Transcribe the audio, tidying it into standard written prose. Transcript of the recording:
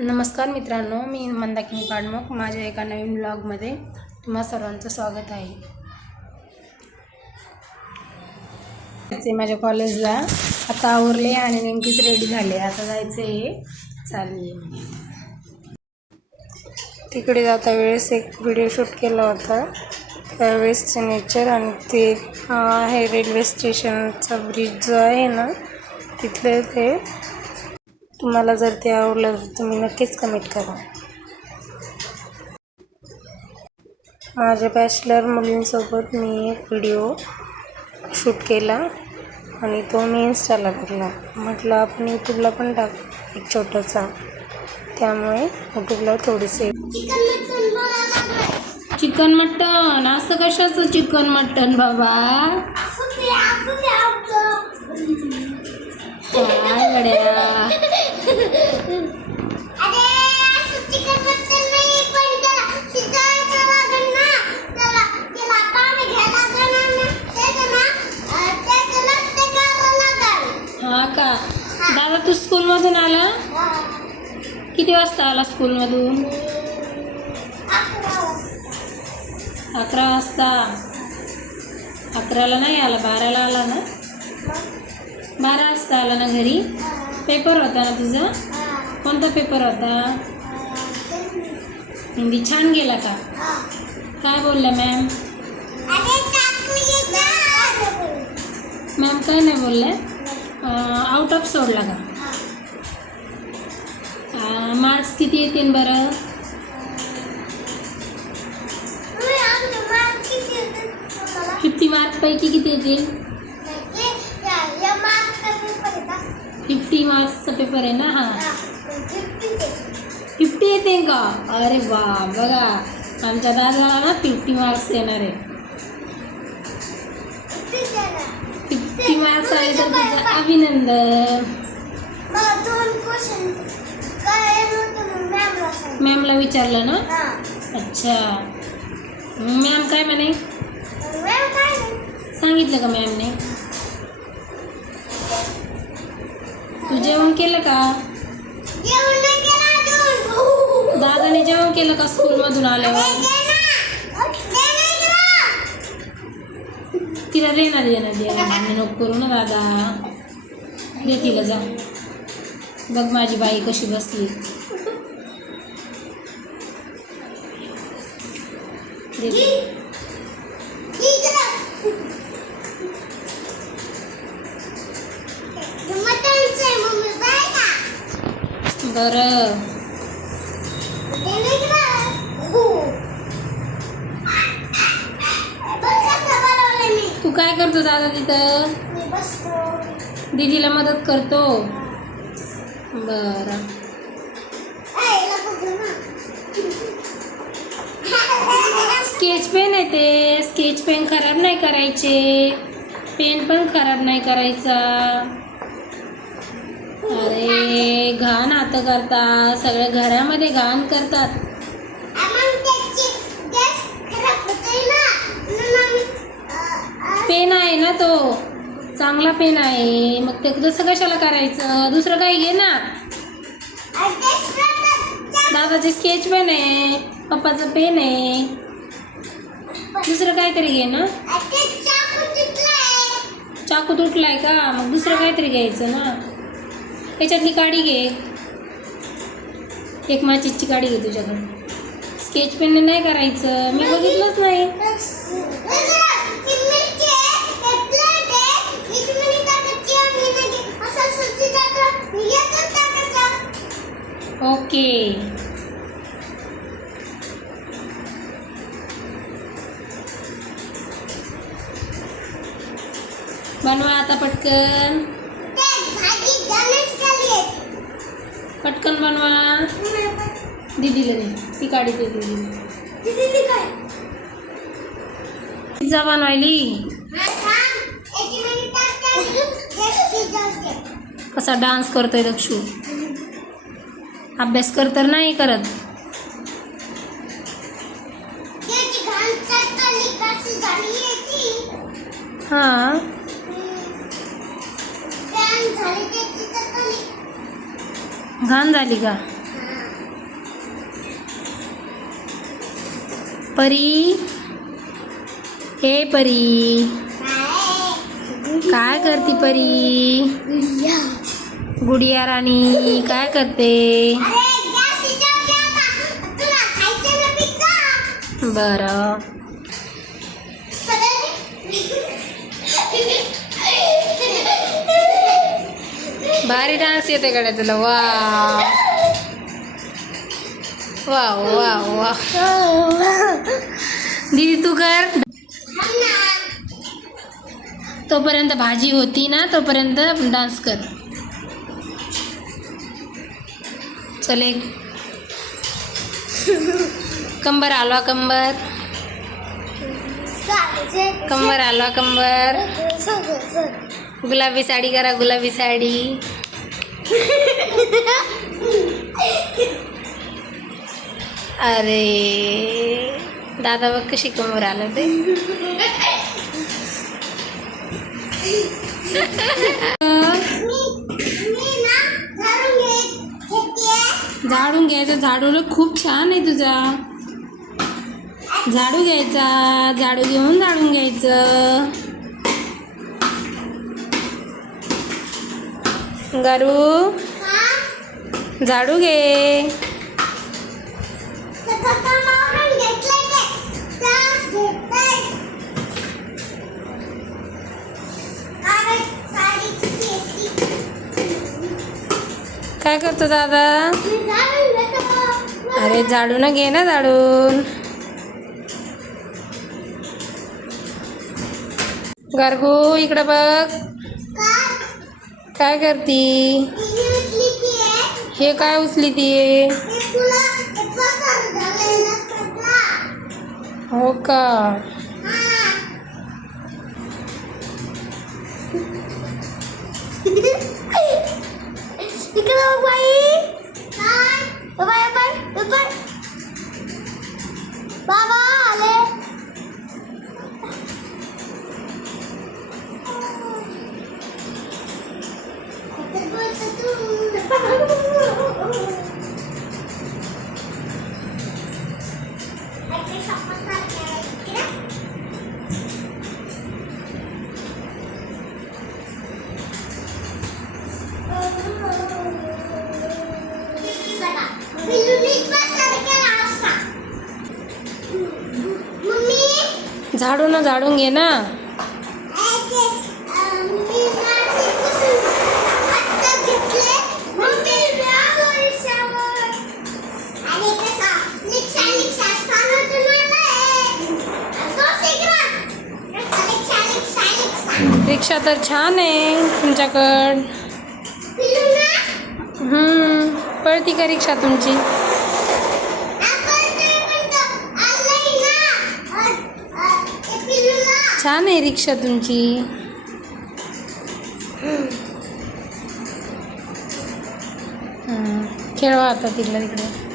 नमस्कार मित्रांनो, मी मंदाकिनी पाडमुख. माझ्या एका नवीन ब्लॉगमध्ये तुम्हा सर्वांचं स्वागत आहे. माझ्या कॉलेजला आता आवरले आणि नेमकीच रेडी झाले. आता जायचं आहे, चालली. तिकडे जाता वेळेस एक व्हिडिओ शूट केला होता. त्यावेळेसचे नेचर आणि ते आहे रेल्वे स्टेशनचा ब्रिज जो आहे ना, तिथले ते. तुम्हाला जर ते आवडलं तर तुम्ही नक्कीच कमेंट करा. माझ्या बॅचलर मुलींसोबत मी एक व्हिडिओ शूट केला आणि तो मी इंस्टाला टाकला. म्हटलं आपण यूट्यूबला पण टाकू एक छोटासा, त्यामुळे यूट्यूबला थोडेसे. चिकन मटन असं कशाचं चिकन मटन बाबा? काय गड्या, हा का? दादा तू स्कूलमधून आला? किती वाजता आला स्कूलमधून? 11 वाजता. 11ला नाही आला, 12ला आला ना? 12 वाजता आला ना घरी? पेपर होता ना तुझा? कोणता पेपर होता? हिंदी छान गेला का? काय बोलल्या मॅम? मॅम काय नाही बोलल्या? आउट ऑफ सोडला का? मार्क्स किती येतील बरं? $50 मार्कपैकी किती येतील? 50 मार्क्सचा पेपर आहे ना? हां, 50 येते का? अरे वा, बघा आमच्या दादाला ना 50 मार्क्स येणार आहे. 50 मार्क्स आले तर तुझं अभिनंदन. मॅमला विचारलं ना? अच्छा, मॅम काय म्हणे? सांगितलं का मॅमने? तू जेवण केलं का? दादाने जेवण केलं का स्कूलमधून आल्यावर? तिला दे ना मान्य नको करू ना दादा. दे तिला, जा. बघ माझी बाई कशी बसली. बरं, तू काय करतो दादा तिथं? दीदीला मदत करतो. बरं, स्केच पेन आहे ते. स्केच पेन खराब नाही करायचे, पेन पण खराब नाही करायचा. अरे घाण हात करतात, सगळ्या घरामध्ये घाण करतात. पेन आहे ना तो, चांगला पेन आहे, मग ते तसं कशाला करायचं? दुसरं काही घे ना. दादाचे स्केच पेन आहे, पप्पाचं पेन आहे, दुसरं काहीतरी घे ना. चाकू तुटलाय का? मग दुसरं काहीतरी घ्यायचं ना. याच्यातली काडी घे, एक माचीची काडी घे तुझ्याकडे. स्केच पेनने नाही करायचं, मी बघितलंच नाही. ओके, बनवा आता पटकन. पटकन बनवा. दीदीला दे ती काढी, दे दीदीला. पिझ्झा बनवायली. कसा डान्स करतोय दक्षू. अभ्यास कर तर नाही करत. हां, घाण झाली का? परी, हे परी, काय करते परी? गुडिया राणी काय करते? बरं, भारी डान्स येते कडे तुला. वा वा वा वा. दीदी तू कर. तोपर्यंत भाजी होती ना, तोपर्यंत डान्स कर. चल एक कंबर हलवा, कंबर कंबर हलवा, कंबर. गुलाबी साडी करा, गुलाबी साडी. अरे दादा बघ कशी कंबर आलं ते. झाडून घ्यायचं. झाडू खूप छान आहे तुझा. झाडू घ्यायचा, झाडू घेऊन झाडून घ्यायचं. गारू झाडू घे. काय करतो दादा? अरे झाडू ना घे ना, झाडून. गारगू इकडं बघ. काय करती? हे काय उचली ती? हो का? बाबा आले. झाडू ना, झाडून घे ना. रिक्षा तर छान आहे तुमच्याकडं. पळती का रिक्षा तुमची? छान आहे रिक्षा तुमची. खेळवा आता तिकडे तिकडे.